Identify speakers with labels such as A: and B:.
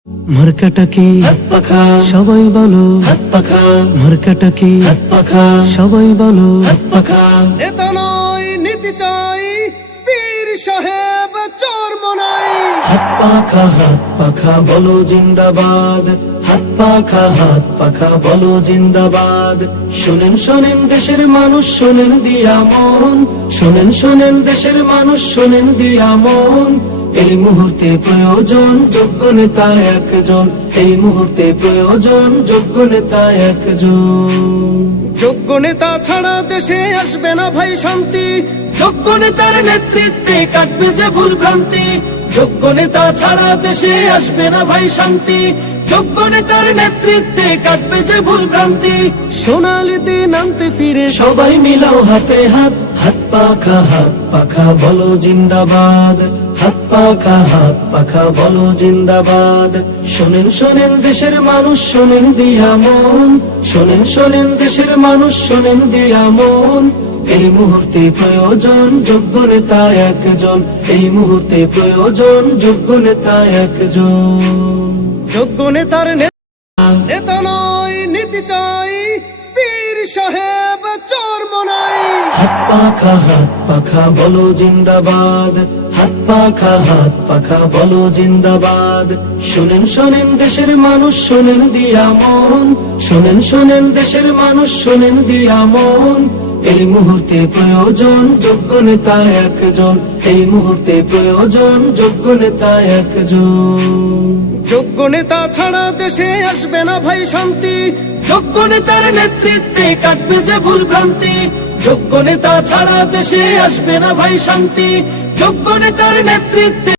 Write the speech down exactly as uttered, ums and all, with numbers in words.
A: মার্কাটা কি
B: হাত পাখা
A: সবাই বলো,
B: হাত পাখা
A: মার্কাটা কি
B: হাত পাখা
A: সবাই বলো।
B: হাত পাখা
C: নেতা নয় নীতি চাই, পীর সাহেব চরমনাই।
B: হাত পাখা হাত পাখা বলো জিন্দাবাদ, হাত পাখা হাত পাখা বলো জিন্দাবাদ। শোনেন শোনেন দেশের মানুষ শোনেন দিয়া মন, শোনেন শোনেন দেশের মানুষ শোনেন দিয়া মন। এই মুহূর্তে প্রয়োজন যোগ্য নেতা একজন, এই মুহূর্তে প্রয়োজন যোগ্য নেতা একজন।
C: যোগ্য নেতা ছাড়া দেশে আসবে না ভাই শান্তি,
B: যোগ্য নেতার নেতৃত্বে কাটবে যে ভুল ভ্রান্তি, যোগ্য নেতা ছাড়া দেশে আসবে না ভাই শান্তি, যোগ্য নেতার নেতৃত্বে কাটবে যে ভুল ভ্রান্তি।
C: সোনালি দিন আনতে ফিরে
B: সবাই মিলাও হাতে হাত, হাত পাখা হাত পাখা বলো জিন্দাবাদ, হাত পাখা হাত পাখা বলো জিন্দাবাদ। শোনেন শোনেন দেশের মানুষ শোনেন দিয়া মন, শোনেন শোনেন দেশের মানুষ শোনেন দিয়া মন। এই মুহূর্তে প্রয়োজন যোগ্য নেতা একজন, এই মুহূর্তে প্রয়োজন যোগ্য নেতা একজন।
C: যোগ্য নেতার নে- নেতা নয় নীতি চাই, পীর সাহেব চরমনাই।
B: হাত পাখা হাত পাখা বলো জিন্দাবাদ, হাত পাখা হাত পাখা বলো জিন্দাবাদ। শোনেন শোনেন দেশের মানুষ শোনেন দিয়া মন, শোনেন শোনেন দেশের মানুষ শোনেন দিয়া মন। এই মুহূর্তে প্রয়োজন যোগ্য নেতা একজন, এই মুহূর্তে প্রয়োজন যোগ্য নেতা একজন।
C: যোগ্য নেতা ছাড়া দেশে আসবে না ভাই শান্তি,
B: যোগ্য নেতার নেতৃত্বে কাটবে যে ভুল ভ্রান্তি, যোগ্য নেতা ছাড়া দেশে আসবে না ভাই শান্তি, যোগ্য নেতার নেতৃত্বে